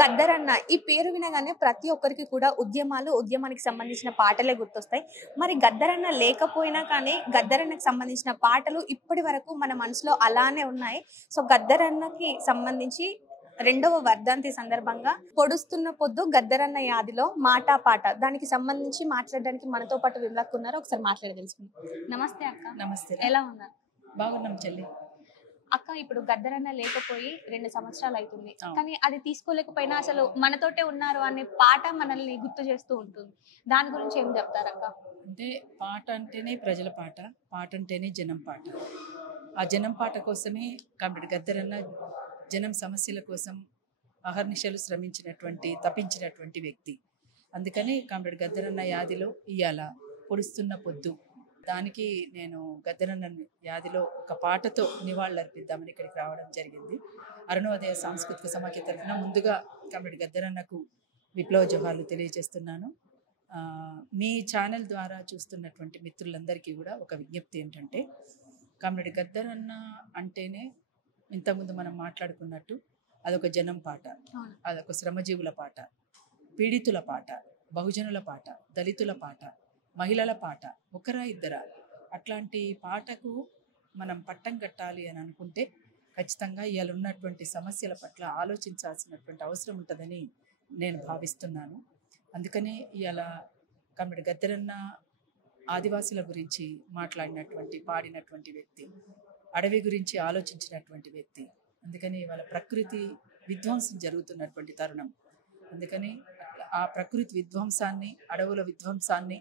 గద్దరన్న ఈ పేరు వినగానే ప్రతి ఒక్కరికి కూడా ఉద్యమానికి సంబంధించిన పాటలే గుర్తొస్తాయి. మరి గద్దరన్న లేకపోయినా కానీ గద్దరన్నకి సంబంధించిన పాటలు ఇప్పటి వరకు మన మనసులో అలానే ఉన్నాయి. సో గద్దరన్నకి సంబంధించి 2వ వర్ధంతి సందర్భంగా పొడుస్తున్న పొద్దు గద్దరన్న యాదిలో మాటా పాట దానికి సంబంధించి మాట్లాడడానికి మనతో పాటు విమలక్క ఉన్నారు. ఒకసారి మాట్లాడి తెలుసుకుందాం. నమస్తే అక్క. నమస్తే. ఎలా ఉన్నారు? బాగున్నాం చెల్లి. అక్క, ఇప్పుడు గద్దరన్న లేకపోయి 2 సంవత్సరాలు అవుతుంది, కానీ అది తీసుకోలేకపోయినా అసలు మనతోటే ఉన్నారు అనే పాట మనల్ని గుర్తు చేస్తూ ఉంటుంది. దాని గురించి ఏం చెప్తారు అక్క? అంటే పాట అంటేనే ప్రజల పాట, పాట అంటేనే జనం పాట. ఆ జనం పాట కోసమే కామ్రేడ్ గద్దరన్న జనం సమస్యల కోసం అహర్నిశలు తప్పించినటువంటి వ్యక్తి. అందుకని కామ్రేడ్ గద్దరన్న యాదిలో ఇయ్యాల పొడుస్తున్న పొద్దు, దానికి నేను గద్దరన్న యాదిలో ఒక పాటతో నివాళులర్పిద్దామని ఇక్కడికి రావడం జరిగింది. అరుణోదయ సాంస్కృతిక సమాఖ్య తరఫున ముందుగా కామ్రేడ్ గద్దరన్నకు విప్లవ జోహార్లు తెలియజేస్తున్నాను. మీ ఛానల్ ద్వారా చూస్తున్నటువంటి మిత్రులందరికీ కూడా ఒక విజ్ఞప్తి ఏంటంటే, కామ్రేడ్ గద్దరన్న అంటేనే ఇంతకుముందు మనం మాట్లాడుకున్నట్టు అదొక జనం పాట, అదొక శ్రమజీవుల పాట, పీడితుల పాట, బహుజనుల పాట, దళితుల పాట, మహిళల పాట, ఒకరా ఇద్దరా, అట్లాంటి పాటకు మనం పట్టం కట్టాలి అని అనుకుంటే ఖచ్చితంగా ఇవాళ ఉన్నటువంటి సమస్యల పట్ల ఆలోచించాల్సినటువంటి అవసరం ఉంటుందని నేను భావిస్తున్నాను. అందుకనే ఇవాళ కామ్రేడ్ గద్దరన్న ఆదివాసుల గురించి పాడినటువంటి వ్యక్తి, అడవి గురించి ఆలోచించినటువంటి వ్యక్తి. అందుకని ఇవాళ ప్రకృతి విధ్వంసం జరుగుతున్నటువంటి తరుణం. అందుకని ఆ ప్రకృతి విధ్వంసాన్ని, అడవుల విధ్వంసాన్ని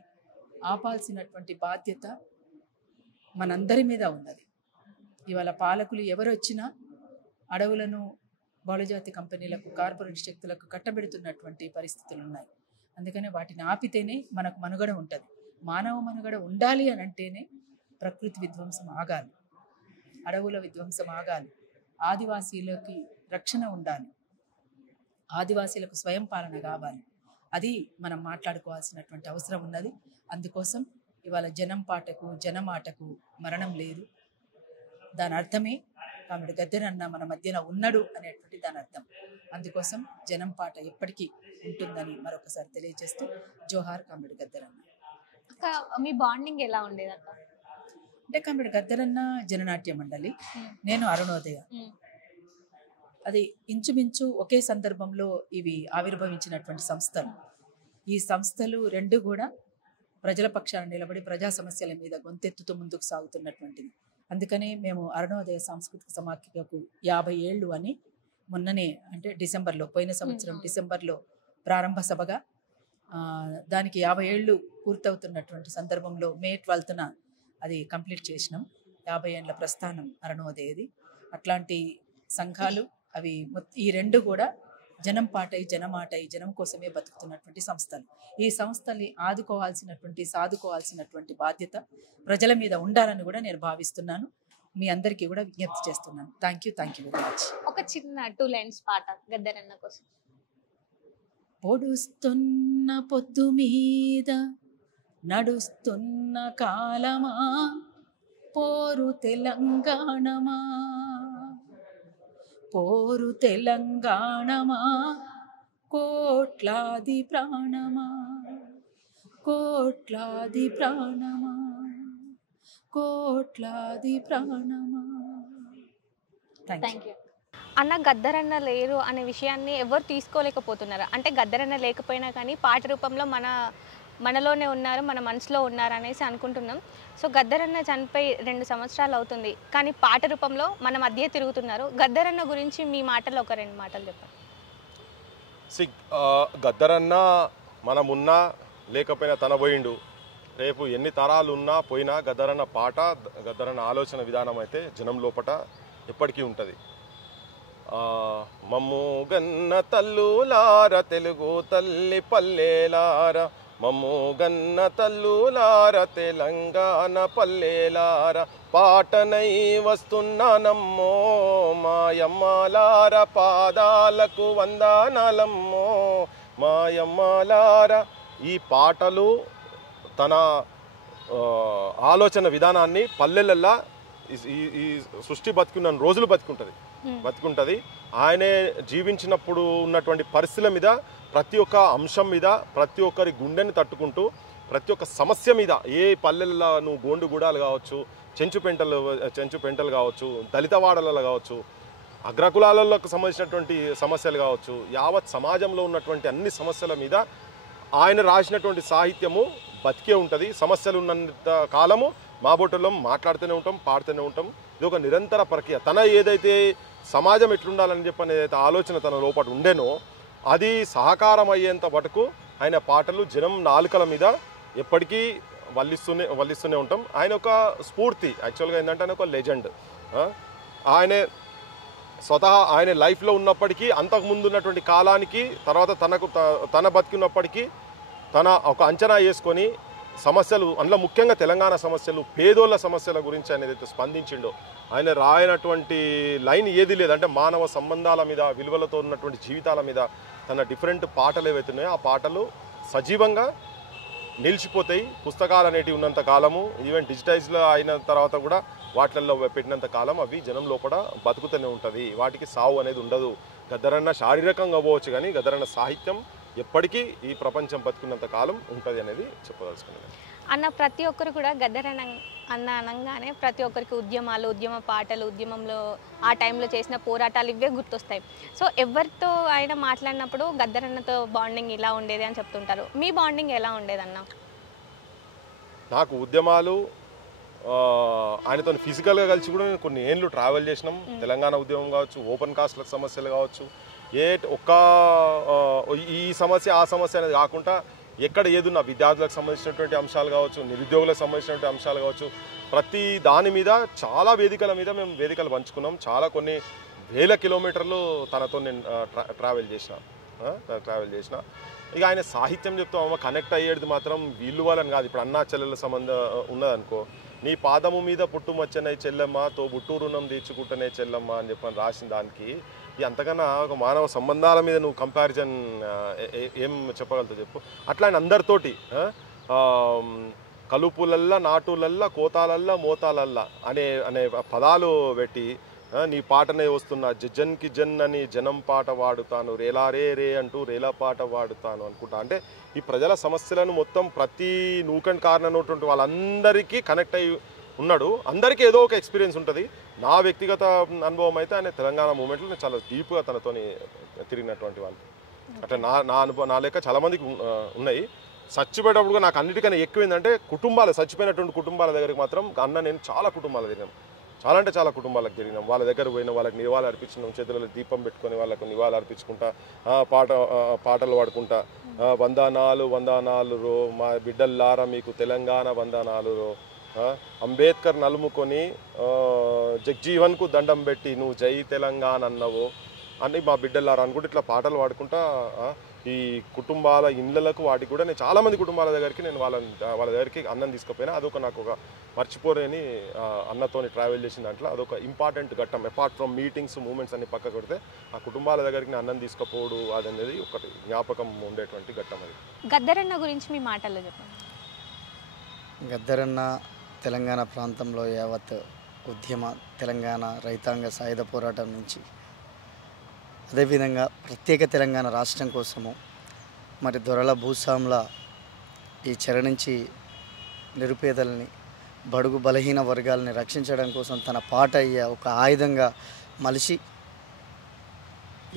ఆపాల్సినటువంటి బాధ్యత మనందరి మీద ఉన్నది. ఇవాళ పాలకులు ఎవరు వచ్చినా అడవులను బహుళజాతి కంపెనీలకు, కార్పొరేట్ శక్తులకు కట్టబెడుతున్నటువంటి పరిస్థితులు ఉన్నాయి. అందుకని వాటిని ఆపితేనే మనకు మనుగడ ఉంటుంది. మానవ మనుగడ ఉండాలి అని అంటేనే ప్రకృతి విధ్వంసం ఆగాలి, అడవుల విధ్వంసం ఆగాలి, ఆదివాసీలకి రక్షణ ఉండాలి, ఆదివాసీలకు స్వయం పాలన కావాలి. అది మనం మాట్లాడుకోవాల్సినటువంటి అవసరం ఉన్నది. అందుకోసం ఇవాళ జనం పాటకు, జనమాటకు మరణం లేదు. దాని అర్థమే కామ్రేడ్ గద్దరన్న మన మధ్యన ఉన్నాడు అనేటువంటి దాని అర్థం. అందుకోసం జనం పాట ఎప్పటికీ ఉంటుందని మరొకసారి తెలియజేస్తూ జోహార్ కామ్రేడ్ గద్దరన్న. అక్క, మీ బాండింగ్ ఎలా ఉండేది అక్క? అంటే కామ్రేడ్ గద్దరన్న జననాట్య మండలి, నేను అరుణోదయ, అది ఇంచుమించు ఒకే సందర్భంలో ఇవి ఆవిర్భవించినటువంటి సంస్థలు. ఈ సంస్థలు 2 కూడా ప్రజల పక్షాన నిలబడి ప్రజా సమస్యల మీద గొంతెత్తుతూ ముందుకు సాగుతున్నటువంటిది. అందుకనే మేము అరుణోదయ సాంస్కృతిక సమాఖ్యకు 50 ఏళ్ళు అని మొన్ననే, అంటే డిసెంబర్లో, పోయిన సంవత్సరం డిసెంబర్లో ప్రారంభ సభగా దానికి 50 ఏళ్ళు పూర్తవుతున్నటువంటి సందర్భంలో మే 12న అది కంప్లీట్ చేసినాం. 50 ఏళ్ళ ప్రస్థానం అరుణోదయది. అట్లాంటి సంఘాలు అవి ఈ 2 కూడా జనం పాటై, జనమాటై, జనం కోసమే బతుకుతున్నటువంటి సంస్థలు. ఈ సంస్థల్ని సాదుకోవాల్సినటువంటి బాధ్యత ప్రజల మీద ఉండాలని కూడా నేను భావిస్తున్నాను. మీ అందరికీ కూడా విజ్ఞప్తి చేస్తున్నాను. Thank you very much. ఒక చిన్న 2 లైన్స్ పాట గద్దరన్న కోసం. పొడుస్తున్న పొద్దు మీద నడుస్తున్న కాలమా, పోరు తెలంగాణమా, పోరు తెలంగాణమా, కోట్లాది ప్రాణమా, కోట్లాది ప్రాణమా, కోట్లాది ప్రాణమా. Thank you. అన్న, గద్దరన్న లేరు అనే విషయాన్ని ఎవరు తీసుకోలేకపోతున్నారు. అంటే గద్దరన్న లేకపోయినా కానీ పాట రూపంలో మనలోనే ఉన్నారు, మన మనసులో ఉన్నారు అనేసి అనుకుంటున్నాం. సో గద్దరన్న చనిపోయి 2 సంవత్సరాలు అవుతుంది, కానీ పాట రూపంలో మన మధ్య తిరుగుతున్నారు. గద్దరన్న గురించి మీ మాటలో ఒక 2 మాటలు చెప్పండి. గద్దరన్న మనమున్నా లేకపోయినా తన పోయిండు. రేపు ఎన్ని తరాలు ఉన్నా పోయినా గద్దరన్న పాట, గద్దరన్న ఆలోచన విధానం అయితే జనం లోపట ఎప్పటికీ ఉంటుంది. మమ్ము గన్న తల్లులార, తెలుగు తల్లి పల్లెలార, మమ్ము గన్న తల్లులార, తెలంగాణ పల్లెలార, పాటనై వస్తున్నానమ్మో మాయమ్మలార, పాదాలకు వందనాలమ్మో మాయమ్మలార. ఈ పాటలు తన ఆలోచన విధానాన్ని పల్లెలల్లా ఈ సృష్టి బతుకున్న రోజులు బతుకుంటుంది. ఆయనే జీవించినప్పుడు ఉన్నటువంటి పరిస్థితుల మీద ప్రతి ఒక్క అంశం మీద ప్రతి ఒక్కరి గుండెని తట్టుకుంటూ ప్రతి ఒక్క సమస్య మీద ఏ పల్లెల్లో నువ్వు గోండుగూడాలు కావచ్చు, చెంచు పెంటలు కావచ్చు, దళిత వాడలలో కావచ్చు, అగ్రకులాలకు సంబంధించినటువంటి సమస్యలు కావచ్చు, యావత్ సమాజంలో ఉన్నటువంటి అన్ని సమస్యల మీద ఆయన రాసినటువంటి సాహిత్యము బతికే ఉంటుంది. సమస్యలు ఉన్నంత కాలము మా బొట్టులో మాట్లాడుతూనే ఉంటాం, పాడుతూనే ఉంటాం. ఇది ఒక నిరంతర ప్రక్రియ. తన ఏదైతే సమాజం ఎట్లుండాలని చెప్పని ఏదైతే ఆలోచన తన లోపల ఉండేనో అది సహకారం అయ్యేంత మటుకు ఆయన పాటలు జనం నాలుకల మీద ఎప్పటికీ వల్లిస్తూనే ఉంటాం. ఆయన ఒక స్ఫూర్తి. యాక్చువల్గా ఏంటంటే ఆయన ఒక లెజెండ్. స్వతహా ఆయన లైఫ్లో ఉన్నప్పటికీ అంతకుముందు ఉన్నటువంటి కాలానికి తర్వాత తన బతికినప్పటికీ తన ఒక అంచనా వేసుకొని సమస్యలు, అందులో ముఖ్యంగా తెలంగాణ సమస్యలు, పేదోళ్ళ సమస్యల గురించి ఆయన ఏదైతే స్పందించిండో, ఆయన రాయనటువంటి లైన్ ఏది లేదంటే మానవ సంబంధాల మీద, విలువలతో ఉన్నటువంటి జీవితాల మీద తన డిఫరెంట్ పాటలు ఏవైతే ఉన్నాయో ఆ పాటలు సజీవంగా నిలిచిపోతాయి. పుస్తకాలు అనేటివి ఉన్నంత కాలము, ఈవెన్ డిజిటైజ్లో అయిన తర్వాత కూడా వాటిల్లో పెట్టినంత కాలం అవి జనం లోపల బతుకుతూనే ఉంటుంది. వాటికి సావు అనేది ఉండదు. గద్దరన్న శారీరకంగా పోవచ్చు కానీ గద్దరన్న సాహిత్యం ఎప్పటికీ ఈ ప్రపంచం బతుకున్నంత కాలం ఉంటుంది అనేది చెప్పదలుచుకున్నాను. అన్న ప్రతి ఒక్కరు కూడా గద్దరన్న అనగానే ప్రతి ఒక్కరికి ఉద్యమాలు, ఉద్యమ పాటలు, ఉద్యమంలో ఆ టైంలో చేసిన పోరాటాలు ఇవే గుర్తొస్తాయి. సో ఎవరితో ఆయన మాట్లాడినప్పుడు గద్దరన్నతో బాండింగ్ ఇలా ఉండేది అని చెప్తుంటారు. మీ బాండింగ్ ఎలా ఉండేదన్న? నాకు ఉద్యమాలు ఆయనతో ఫిజికల్గా కలిసి కూడా నేను కొన్ని ఏళ్ళు ట్రావెల్ చేసినాం. తెలంగాణ ఉద్యమం కావచ్చు, ఓపెన్ కాస్ట్లకు సమస్యలు కావచ్చు, ఈ సమస్య ఆ సమస్య అనేది కాకుండా ఎక్కడ ఏదున్నా విద్యార్థులకు సంబంధించినటువంటి అంశాలు కావచ్చు, నిరుద్యోగులకు సంబంధించినటువంటి అంశాలు కావచ్చు, ప్రతి దాని మీద చాలా వేదికల మీద మేము వేదికలు పంచుకున్నాం. చాలా కొన్ని వేల కిలోమీటర్లు తనతో నేను ట్రావెల్ చేసిన. ఇక ఆయన సాహిత్యం చెప్తాం కనెక్ట్ అయ్యేది మాత్రం వీళ్ళు వాళ్ళని కాదు. ఇప్పుడు అన్నా చెల్లెల సంబంధం ఉన్నదనుకో, నీ పాదము మీద పుట్టుమచ్చనే చెల్లెమ్మ తో బుట్టు రుణం తీర్చుకుంటనే చెల్లెమ్మ అని చెప్పని రాసిన దానికి అంతకన్నా ఒక మానవ సంబంధాల మీద నువ్వు కంపారిజన్ ఏం చెప్పగలుగుతావు చెప్పు. అట్లా ఆయన అందరితోటి కలుపులల్లా, నాటులల్లా, కోతాలల్లా, మోతాలల్లా అనే పదాలు పెట్టి నీ పాటనే వస్తున్నా జన్కి జన్ అని జనం పాట వాడుతాను, రేలా రే అంటూ రేలా పాట వాడుతాను అనుకుంటా. అంటే ఈ ప్రజల సమస్యలను మొత్తం ప్రతి నూకండ్ కారణమైనటువంటి వాళ్ళందరికీ కనెక్ట్ అయ్యి ఉన్నాడు. అందరికీ ఏదో ఒక ఎక్స్పీరియన్స్ ఉంటుంది. నా వ్యక్తిగత అనుభవం అయితే ఆయన తెలంగాణ మూమెంట్లో నేను చాలా డీప్గా తనతోని తిరిగినటువంటి వాళ్ళు. అట్లా నా అనుభవం నా లెక్క చాలామందికి ఉన్నాయి. చచ్చిపోయేటప్పుడు నాకు అన్నిటికన్నా ఎక్కువ ఏంటంటే చచ్చిపోయినటువంటి కుటుంబాల దగ్గరికి మాత్రం నేను చాలా కుటుంబాలు తిరిగాను. చాలా అంటే చాలా కుటుంబాలకు తిరిగినాం. వాళ్ళ దగ్గర పోయిన వాళ్ళకి నివాళులు అర్పించినాం. చేతులలో దీపం పెట్టుకొని వాళ్ళకు నివాళులు అర్పించుకుంటా, పాటలు పాడుకుంటా, వందనాలు రో మా బిడ్డల్లారా మీకు తెలంగాణ వందనాలు రో, అంబేద్కర్ నలుముకొని జగ్జీవన్కు దండం పెట్టి నువ్వు జై తెలంగాణ అన్నవో అని మా బిడ్డల్లారా అనుకుంటే ఇట్లా పాటలు పాడుకుంటా ఈ కుటుంబాల ఇళ్ళలకు వాటికి కూడా నేను చాలామంది కుటుంబాల దగ్గరికి నేను వాళ్ళ దగ్గరికి అన్నం తీసుకుపోయినా. అదొక నాకు ఒక మర్చిపోలేని అన్నతోని ట్రావెల్ చేసిన దాంట్లో అదొక ఇంపార్టెంట్ ఘట్టం. అపార్ట్ ఫ్రమ్ మీటింగ్స్, మూమెంట్స్ అన్ని పక్క కొడితే ఆ కుటుంబాల దగ్గరికి నేను అన్నం తీసుకుపోవడం అదనేది ఒకటి జ్ఞాపకం ఉండేటువంటి ఘట్టం. అది గద్దరన్న గురించి మీ మాటల్లో చెప్పండి. గద్దరన్న తెలంగాణ ప్రాంతంలో యావత్ ఉద్యమ, తెలంగాణ రైతాంగ సాయుధ పోరాటం నుంచి అదేవిధంగా ప్రత్యేక తెలంగాణ రాష్ట్రం కోసము మరి దొరల భూస్వాముల ఈ చెర నుంచి నిరుపేదల్ని, బడుగు బలహీన వర్గాలని రక్షించడం కోసం తన పాట ఒక ఆయుధంగా మలిసి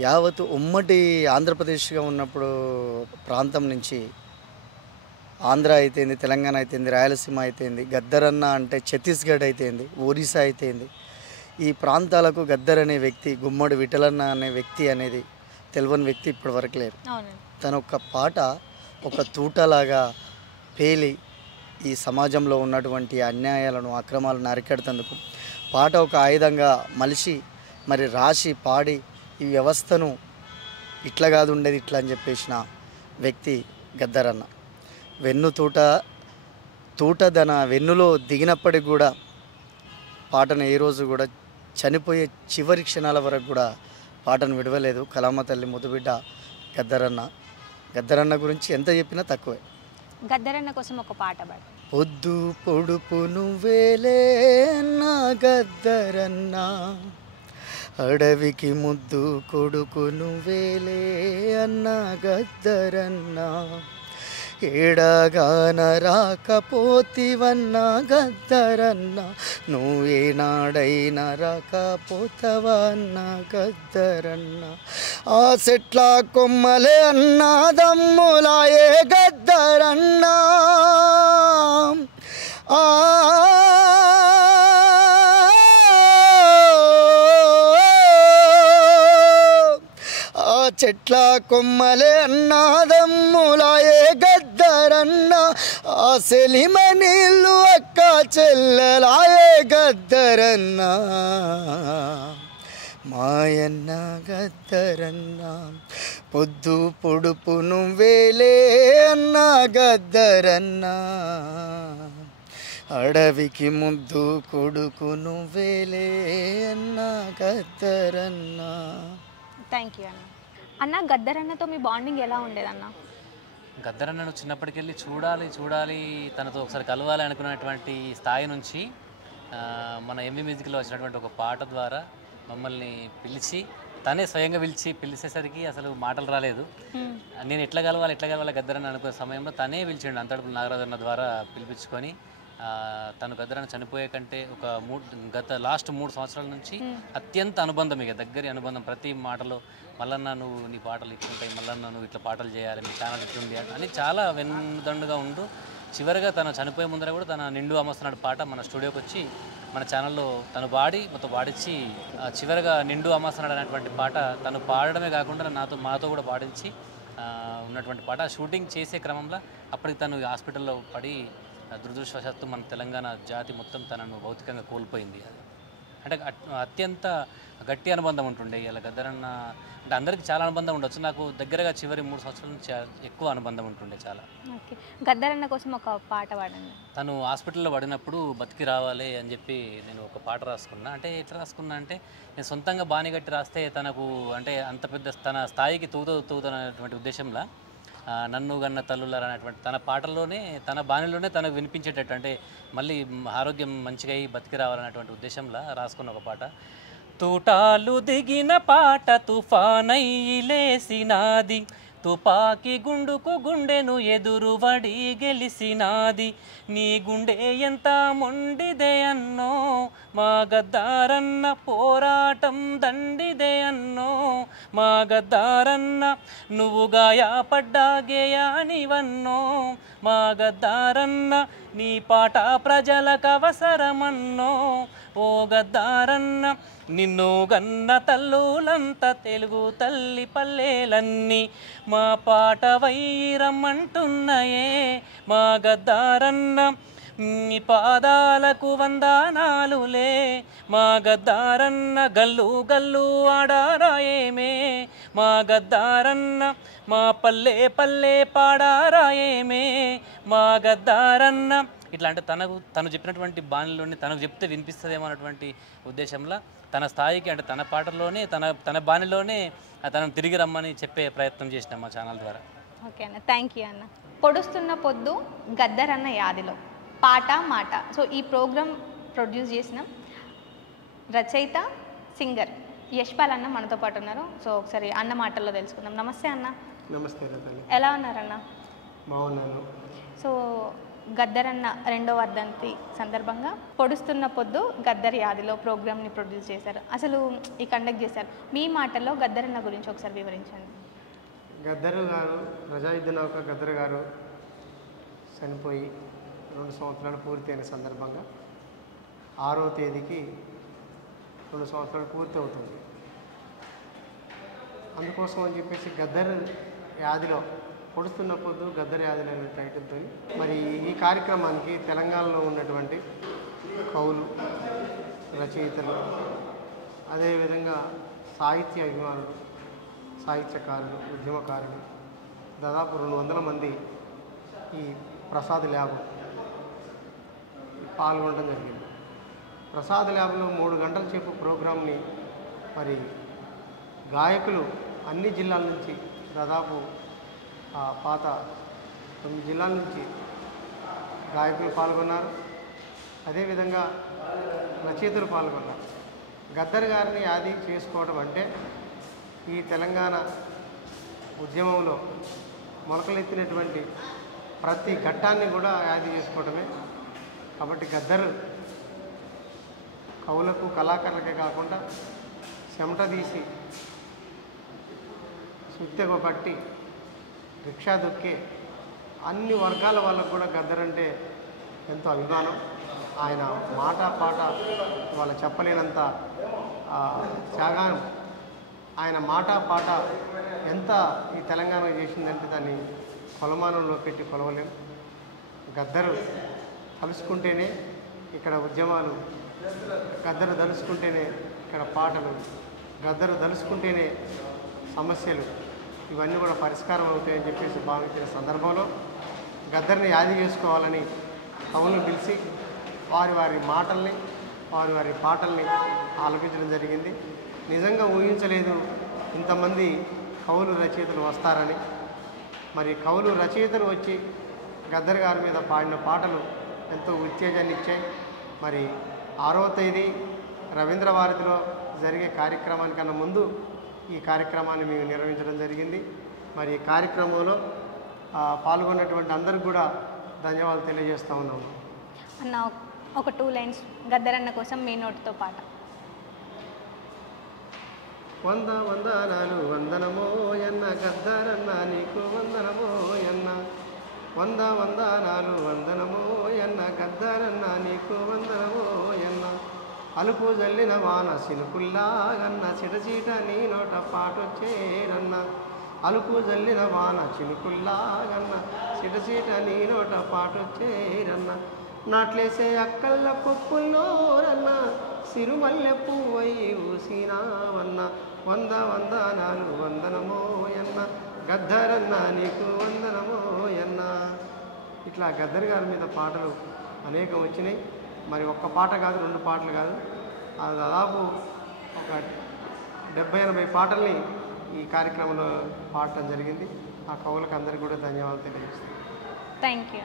యావత్ ఉమ్మడి ఆంధ్రప్రదేశ్గా ఉన్నప్పుడు ప్రాంతం నుంచి ఆంధ్ర అయితేంది, తెలంగాణ అయితేంది, రాయలసీమ అయితేంది, గద్దరన్న అంటే ఛత్తీస్గఢ్ అయితేంది, ఒరిస్సా అయితేంది, ఈ ప్రాంతాలకు గద్దర్ అనే వ్యక్తి, గుమ్మడి విఠలన్న అనే వ్యక్తి అనేది తెలియని వ్యక్తి ఇప్పటి వరకు లేరు. తన ఒక పాట ఒక తూటలాగా పేలి ఈ సమాజంలో ఉన్నటువంటి అన్యాయాలను, అక్రమాలను అరికడుతందుకు పాట ఒక ఆయుధంగా మలిసి మరి రాసి పాడి ఈ వ్యవస్థను ఇట్లా కాదు ఉండేది ఇట్లా అని చెప్పేసిన వ్యక్తి గద్దరన్న. తూట తన వెన్నులో దిగినప్పటికి కూడా పాటను ఏ రోజు కూడా చనిపోయే చివరి క్షణాల వరకు కూడా పాటను విడవలేదు. కలామ తల్లి ముద్దుబిడ్డ గద్దరన్న గురించి ఎంత చెప్పినా తక్కువే. గద్దరన్న కోసం ఒక పాట పాడు. పొద్దు పొడుపు నువ్వేలే నా గద్దరన్న, అడవికి ముద్దు కొడుకు నువ్వేలే అన్న గద్దరన్న, ఏడగాన రాకపోతివన్న గద్దరన్న, నువ్వేనాడైనా రాకపోతవన్న గద్దరన్న. ఆ చెట్ల కొమ్మలే అన్నదమ్ములాయే గద్దరన్న, ఆ చెట్ల కొమ్మలే అన్నదమ్ములాయే గద్దరన్న, ఆ సెలిమ నీళ్ళు అక్క చెల్లెలాయే గద్దరన్న, మాయన్న గద్దరన్న, పొద్దు పొడుపు నువ్వేలే అన్న గద్దరన్న, అడవికి ముద్దు కొడుకు నువ్వేలే అన్న గద్దరన్న. థ్యాంక్ యూ అన్న. అన్న గద్దరన్నతో మీ బాండింగ్ ఎలా ఉండేదన్న? గద్దరన్నను చిన్నప్పటికెళ్ళి చూడాలి తనతో ఒకసారి కలవాలి అనుకున్నటువంటి స్థాయి నుంచి మన ఎంవి మ్యూజిక్లో వచ్చినటువంటి ఒక పాట ద్వారా మమ్మల్ని పిలిచి, తనే స్వయంగా పిలిచేసరికి అసలు మాటలు రాలేదు. నేను ఎట్లా కలవాలి గద్దరన్న అనుకునే సమయంలో తనే పిలిచిండు. అంతడుపుల నాగరాజన్న ద్వారా పిలిపించుకొని తను గద్దరన్న చనిపోయే కంటే ఒక లాస్ట్ 3 సంవత్సరాల నుంచి అత్యంత అనుబంధం, ఇక దగ్గరి అనుబంధం. ప్రతి మాటలో మల్లన్న నువ్వు నీ పాటలు ఇట్లుంటాయి, మల్లన్న నువ్వు ఇట్లా పాటలు చేయాలి, మీ ఛానల్ ఇట్లుంది అని చాలా వెన్నుదండుగా ఉంటూ చివరిగా తను చనిపోయే ముందర కూడా తన నిండు అమస్తున్నాడు పాట మన స్టూడియోకి వచ్చి మన ఛానల్లో తను మొత్తం పాడించి చివరిగా నిండు అమస్తున్నాడు అనేటువంటి పాట తను పాడడమే కాకుండా మాతో కూడా పాడించి ఉన్నటువంటి పాట. షూటింగ్ చేసే క్రమంలో అప్పటికి తను హాస్పిటల్లో పడి దురదృష్టవశాత్తు మన తెలంగాణ జాతి మొత్తం తనను భౌతికంగా కోల్పోయింది. అంటే అత్యంత గట్టి అనుబంధం ఉంటుండే. ఇలా గద్దరన్న అంటే అందరికీ చాలా అనుబంధం ఉండొచ్చు, నాకు దగ్గరగా చివరి 3 సంవత్సరాల నుంచి ఎక్కువ అనుబంధం ఉంటుండే చాలా. ఓకే, గద్దరన్న కోసం ఒక పాట పాడండి. తను హాస్పిటల్లో పడినప్పుడు బతికి రావాలి అని చెప్పి నేను ఒక పాట రాసుకున్నా. అంటే ఎట్లా రాసుకున్నా అంటే నేను సొంతంగా బాణి గట్టి రాస్తే తనకు అంటే అంత పెద్ద తన స్థాయికి తూగుతున్నటువంటి ఉద్దేశంలో నన్ను గన్న తల్లులారు అనేటువంటి తన పాటల్లోనే తన బాణిలోనే తనకు వినిపించేటట్టు, అంటే మళ్ళీ ఆరోగ్యం మంచిగా అయ్యి బతికి రావాలనేటువంటి ఉద్దేశంలో రాసుకున్న ఒక పాట. తూటాలు దిగిన పాట తుఫానయ్యి లేసినాది, తుపాకి గుండుకు గుండెను ఎదురువడి గెలిసినాది, నీ గుండె ఎంత మొండిదే అన్నో మా గద్దారన్న, పోరాటం దండిదే అన్నో మా గద్దారన్న, నువ్వు గాయపడ్డా గేయానివన్నో మా గద్దారన్న, నీ పాట ప్రజలకు అవసరమన్నో ఓ గద్దారన్న, నిన్ను గన్న తల్లులంతా తెలుగు తల్లి పల్లెలన్నీ మా పాట వైరమ్మంటున్నాయే మా గద్దారన్న, నీ పాదాలకు వందనాలులే మా గద్దారన్న, గల్లు గల్లు ఆడారాయేమే మా గద్దారన్న, మా పల్లె పల్లె పాడారాయేమే మా గద్దారన్న. ఇట్లా అంటే తను చెప్పినటువంటి బాణిలోనే తనకు చెప్తే వినిపిస్తుందేమో అన్నటువంటి ఉద్దేశంలో తన స్థాయికి అంటే తన పాటల్లోనే తన బాణిలోనే తనను తిరిగి రమ్మని చెప్పే ప్రయత్నం చేసినాం మా ఛానల్ ద్వారా. ఓకే అన్న, థ్యాంక్ యూ అన్న. పొడుస్తున్న పొద్దు గద్దరన్న యాదిలో పాట మాట. సో ఈ ప్రోగ్రామ్ ప్రొడ్యూస్ చేసిన రచయిత సింగర్ యశ్పాల్ అన్న మనతో పాటు ఉన్నారు. సో ఒకసారి అన్న మాటల్లో తెలుసుకుందాం. నమస్తే అన్న. నమస్తే రతలి. ఎలా ఉన్నారన్న? బాగున్నాను. సో గద్దరన్న 2వ వర్ధంతి సందర్భంగా పొడుస్తున్న పొద్దు గద్దర్ యాదిలో ప్రోగ్రామ్ని ప్రొడ్యూస్ చేశారు, అసలు ఈ కండక్ట్ చేశారు. మీ మాటల్లో గద్దరన్న గురించి ఒకసారి వివరించండి. గద్దర్ గారు ప్రజాయుద్ధ నౌక గద్దర్ గారు చనిపోయి 2 సంవత్సరాలు పూర్తయిన సందర్భంగా 6వ తేదీకి 2 సంవత్సరాలు పూర్తి అవుతుంది. అందుకోసం అని చెప్పేసి గద్దర్ యాదిలో పొడుస్తున్న పొద్దు గద్దర్ యాదిలో అనే టైటిల్తో మరి ఈ కార్యక్రమానికి తెలంగాణలో ఉన్నటువంటి కవులు, రచయితలు, అదేవిధంగా సాహిత్య అభిమానులు, సాహిత్యకారులు, ఉద్యమకారులు దాదాపు 200 మంది ఈ ప్రసాద్ ల్యాబ్ పాల్గొనడం జరిగింది. ప్రసాద్ ల్యాబ్లో 3 గంటల సేపు ప్రోగ్రామ్ని మరి గాయకులు అన్ని జిల్లాల నుంచి దాదాపు పాత 9 జిల్లాల నుంచి గాయకులు పాల్గొన్నారు. అదేవిధంగా రచయితలు పాల్గొన్నారు. గద్దర్ గారిని యాది చేసుకోవడం అంటే ఈ తెలంగాణ ఉద్యమంలో మొలకలెత్తినటువంటి ప్రతి ఘట్టాన్ని కూడా యాది చేసుకోవడమే. కాబట్టి గద్దరు కవులకు కళాకారులకే కాకుండా చెమట తీసి సుత్తెగ పట్టి రిక్షా దొక్కే అన్ని వర్గాల వాళ్ళకు కూడా గద్దర్ అంటే ఎంతో అభిమానం. ఆయన మాట పాట వాళ్ళు చెప్పలేనంత త్యాగం, ఆయన మాట పాట ఎంత ఈ తెలంగాణ చేసిందంటే దాన్ని కొలమానంలో పెట్టి కొలవలేం. గద్దరు తలుసుకుంటేనే ఇక్కడ ఉద్యమాలు, గద్దరు తలుసుకుంటేనే ఇక్కడ పాటలు, గద్దరు తలుసుకుంటేనే సమస్యలు ఇవన్నీ కూడా పరిష్కారం అవుతాయని చెప్పేసి భావించిన సందర్భంలో గద్దర్ని యాది చేసుకోవాలని కవులను పిలిచి వారి వారి మాటల్ని, వారి వారి పాటల్ని ఆలపించడం జరిగింది. నిజంగా ఊహించలేదు ఇంతమంది కవులు రచయితలు వస్తారని. మరి కవులు రచయితలు వచ్చి గద్దర్ గారి మీద పాడిన పాటలు ఎంతో ఉత్తేజాన్ని ఇచ్చాయి. మరి 6వ తేదీ రవీంద్ర భారతిలో జరిగే కార్యక్రమానికన్నా ముందు ఈ కార్యక్రమాన్ని మేము నిర్వహించడం జరిగింది. మరి ఈ కార్యక్రమంలో పాల్గొన్నటువంటి అందరికి కూడా ధన్యవాదాలు తెలియజేస్తూ ఉన్నాము. అన్న ఒక 2 లైన్స్ గద్దరన్న కోసం మీ నోటితో పాట. వందనాలు వందనమోయన్న గద్దరన్న నీకు వందనమోయన్న, వందనాలు వందనమోయన్న గద్దరన్న నీకు వందనమోయన్న, అలుపు జల్లిన వాన చినుకుల్లాగన్న చిటచీట నీ నోట పాటొచ్చేరన్న, అలుపు జల్లిన వాన చినుకుల్లాగన్న చిటచీట నీ నోట పాటొచ్చేరన్న, నాట్లేసే అక్కల్ల పప్పుల్లోరన్న సిరుమల్లె పువ్వయి ఊసినావన్న, వందనాలు వందనమోయన్న గద్దరన్న నీకు వందనమోయన్న. ఇట్లా గద్దర్ గారి మీద పాటలు అనేకం వచ్చినాయి. మరి ఒక్క పాట కాదు, 2 పాటలు కాదు, దాదాపు ఒక 70-80 పాటల్ని ఈ కార్యక్రమంలో పాడటం జరిగింది. ఆ కవులకు అందరికీ కూడా ధన్యవాదాలు తెలియజేస్తాను. Thank you.